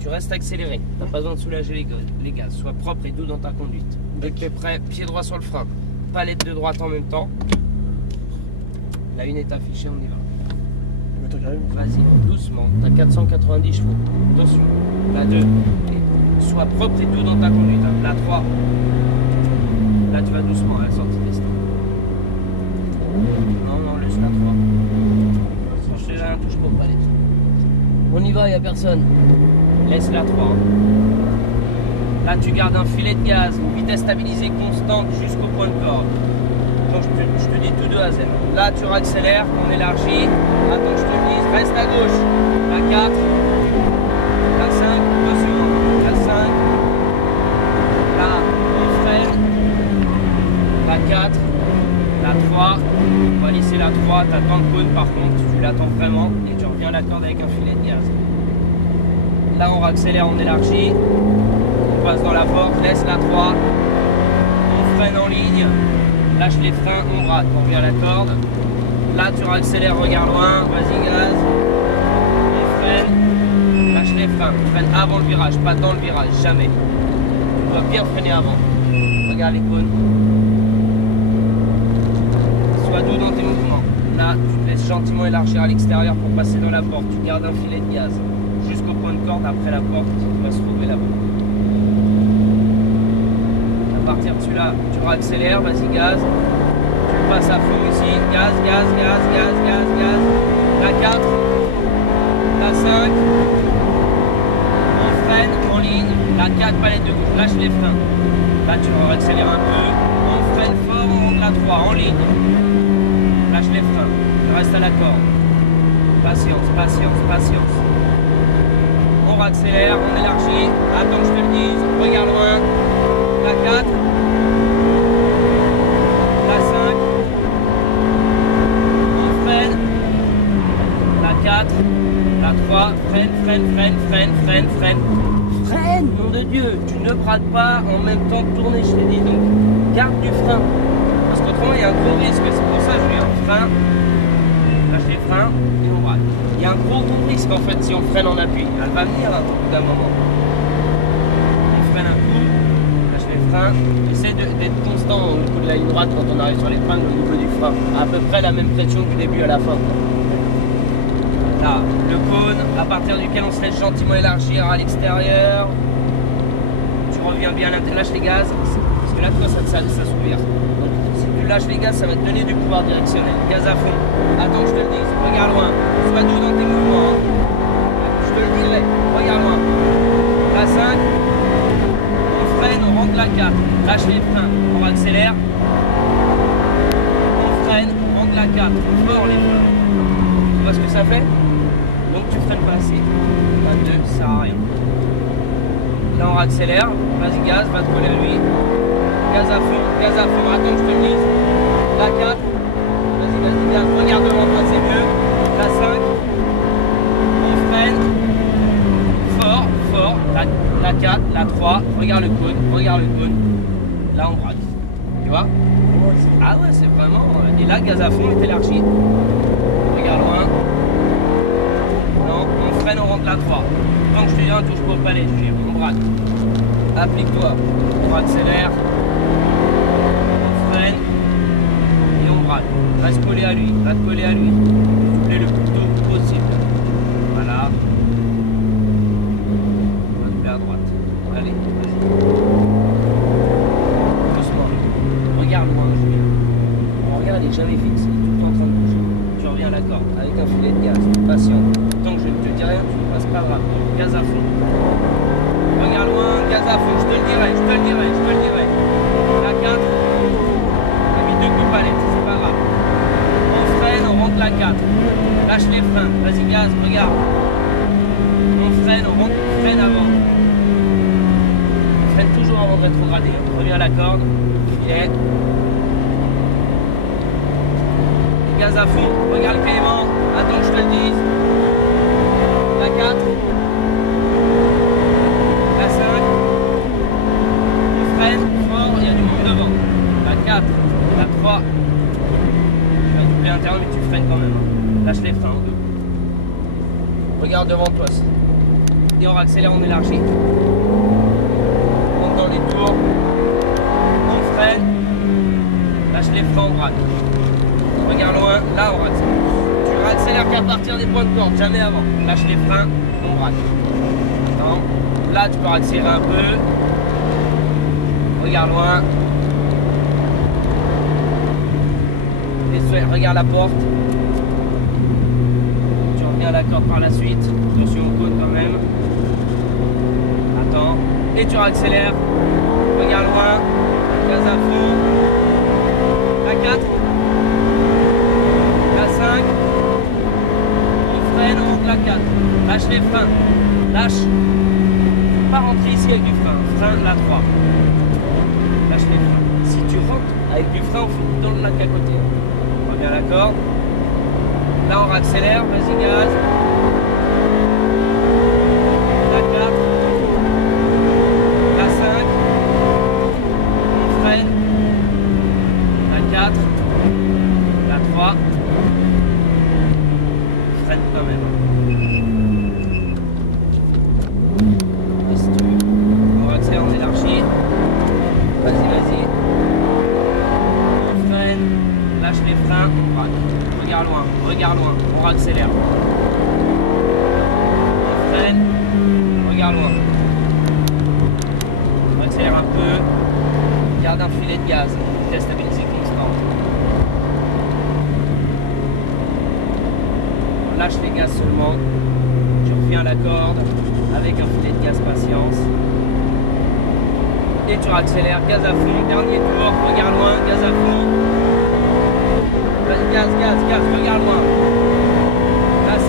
tu restes accéléré. Tu n'as pas besoin de soulager les gaz. Sois propre et doux dans ta conduite. Dès que tu es prêt, pied droit sur le frein. Palette de droite en même temps. La 1 est affichée, on y va. Vas-y, doucement. Tu as 490 chevaux. Attention. La 2. Sois propre et doux dans ta conduite. La 3. Là, tu vas doucement à la sortie des stands. Non, laisse la 3. Je te la touche pas, allez. On y va, il n'y a personne. Laisse la 3. Là, tu gardes un filet de gaz, vitesse stabilisée constante jusqu'au point de corde. Donc, je te dis tout de A à Z. Là, tu réaccélères, on élargit. Attends, je te le dise, reste à gauche. La 4, la 5, attention. La 5, là, on freine. La 4, la 3, on va lisser la 3. Tu attends le cône par contre, tu l'attends vraiment et tu reviens à la corde avec un filet de gaz. Là, on réaccélère, on élargit. On passe dans la porte, laisse la 3. On freine en ligne. Lâche les freins, on rate, on revient à la corde. Là, tu réaccélères, regarde loin, vas-y, gaz. On freine, lâche les freins. Freine avant le virage, pas dans le virage, jamais. Tu dois bien freiner avant. Regarde les cônes. Sois doux dans tes mouvements. Là, tu te laisses gentiment élargir à l'extérieur pour passer dans la porte. Tu gardes un filet de gaz jusqu'au point de corde. Après la porte, tu vas se trouver là-bas. À partir de celui-là, tu réaccélères, vas-y, gaz. Tu passes à fond ici. Gaz, gaz, gaz, gaz, gaz, gaz. La 4, la 5. On freine en ligne. La 4, palette de gauche. Lâche les freins. Là, tu réaccélères un peu. On freine fort, on monte la 3 en ligne. Lâche les freins. Tu restes à la corde. Patience, patience, patience. On réaccélère, on élargit. Attends que je te le dise. Regarde loin. La 4. La 5. On freine. La 4. La 3. Freine, freine, freine, freine, freine, freine. Freine, nom de Dieu. Tu ne braques pas en même temps de tourner, je t'ai dit. Donc, garde du frein. Parce qu'autrement, il y a un gros risque. C'est pour ça que je lui ai un frein. Lâche les freins et on braque. Il y a un gros risque en fait si on freine en appui. Elle va venir au bout d'un moment. On freine un coup, lâche les freins. Essaie d'être constant au niveau de la ligne droite quand on arrive sur les freins au niveau du frein. À peu près la même pression du début à la fin. Là, le cône à partir duquel on se laisse gentiment élargir à l'extérieur. Tu reviens bien à l'intérieur, lâche les gaz. Parce que là, toi, ça s'ouvre. Tu lâches les gaz, ça va te donner du pouvoir directionnel. Gaz à fond. Attends que je te le dise. Regarde loin. Sois doux dans tes mouvements. Hein. Je te le dirai. Regarde loin. La 5. On freine, on rentre la 4. Lâche les freins. On accélère. On freine, on rentre la 4. Fort les freins. Tu vois ce que ça fait? Donc tu freines pas assez. La 2, ça sert à rien. Là on accélère. Vas-y gaz, va te coller à lui. Gaz à fond, attends que je te le dise. La 4, vas-y, gaz, regarde devant toi, c'est mieux. La 5, on freine, fort, la 4, la 3, regarde le cône, là on braque. Tu vois? Ah ouais, c'est vraiment. Et là, gaz à fond est élargi. Regarde loin. Non, on freine, on rentre la 3. Tant que je te dis, on touche pas au palais, on braque. Applique-toi, on accélère. Va se coller à lui, va te coller à lui. Souffler le plus tôt possible. Voilà. On va te plaire à droite. Allez, vas-y. Doucement. Regarde loin, Julien. Mon regard n'est jamais fixe, il est tout le temps en train de bouger. Tu reviens à la corde avec un filet de gaz. Patient. Tant que je ne te dis rien, tu ne passes pas grave. Gaz à fond. Regarde loin, gaz à fond. Je te le dirai. La 4. T'as mis 2 coups de palette, c'est pas grave. On rentre la 4, lâche les freins, vas-y gaz, regarde. On freine, on rentre, freine avant. On freine toujours avant de rétrograder. On revient à la corde, filet. Gaz à fond, regarde le Clément, attends que je te le dise. La 4, la 5, on freine, fort, il y a du monde devant. La 4, la 3. Interne, mais tu freines quand même. Hein. Lâche les freins en deux. Regarde devant toi. et on accélère, on élargit. On monte dans les tours. On freine. Lâche les freins, on braque. Regarde loin, là on accélère. Tu accélères qu'à partir des points de corde, jamais avant. Lâche les freins, on braque. Non. Là tu peux accélérer un peu. Regarde loin. Regarde la porte. Tu reviens à la corde par la suite. Attention au côte quand même. Attends. Et tu accélères. Regarde loin. Gaz à fond. La 4. La 5. On freine, on monte la 4. Lâche les freins. Lâche. Faut pas rentrer ici avec du frein. Frein, la 3. Lâche les freins. Si tu rentres avec du frein, on fait dans le lac à côté. Bien la corde. Là on accélère, vas-y gaz. La 4. La 5. On freine. La 4. La 3. On freine quand même. Et si tu veux, on accélère, on élargit. Vas-y, vas-y. On freine. Lâche les freins, on braque. Regarde loin, on accélère. On freine, regarde loin. On accélère un peu. Garde un filet de gaz. Vitesse stabilisée constante. On lâche les gaz seulement. Tu reviens à la corde avec un filet de gaz patience. Et tu accélères, gaz à fond, dernier tour, regarde loin, gaz à fond. Vas-y, gaz, regarde loin. La 5,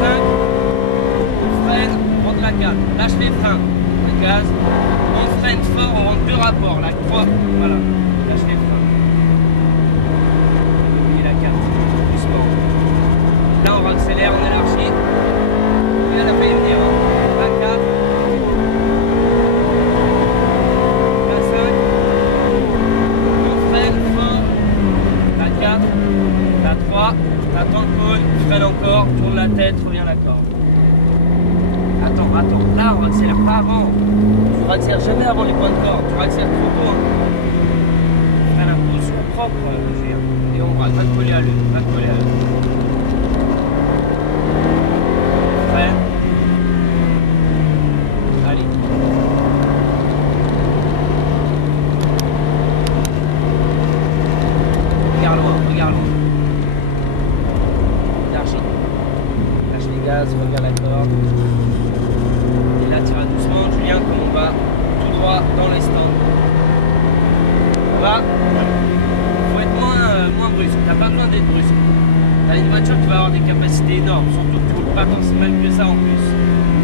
on freine, on monte la 4. Lâche les freins, le gaz. On freine fort, on rentre 2 rapports. La 3, voilà. Lâche les freins. Et la 4, doucement. Là, on accélère, on élargit. Et elle a failli venir. Hein. La 4. La 5. On freine fort. La 4. La 3, t'attends le cône, tu freines encore, tourne la tête, reviens à la corde. Attends, là on accélère pas avant. Tu accélères jamais avant les points de corde, tu accélères trop tôt. Freine un peu son propre, et on va te coller à l'œil, Freine. Allez. Regarde loin. Lâche les gaz, regarde la corde. Et là tu vas doucement, Julien, comme on va tout droit dans les stands. Ça va? Faut être moins brusque, t'as pas besoin d'être brusque. T'as une voiture qui va avoir des capacités énormes, surtout que tu roules pas tant si mal que ça en plus.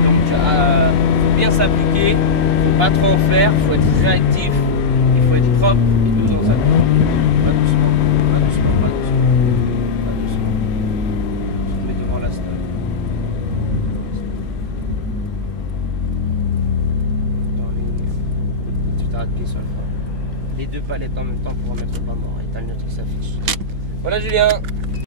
Donc faut bien s'appliquer, faut pas trop en faire, faut être réactif, il faut être propre et doux dans sa vie. Pas doucement. Pied sur le frein. Les 2 palettes en même temps pour remettre le pas mort. Et t'as le neutre qui s'affiche. Voilà Julien.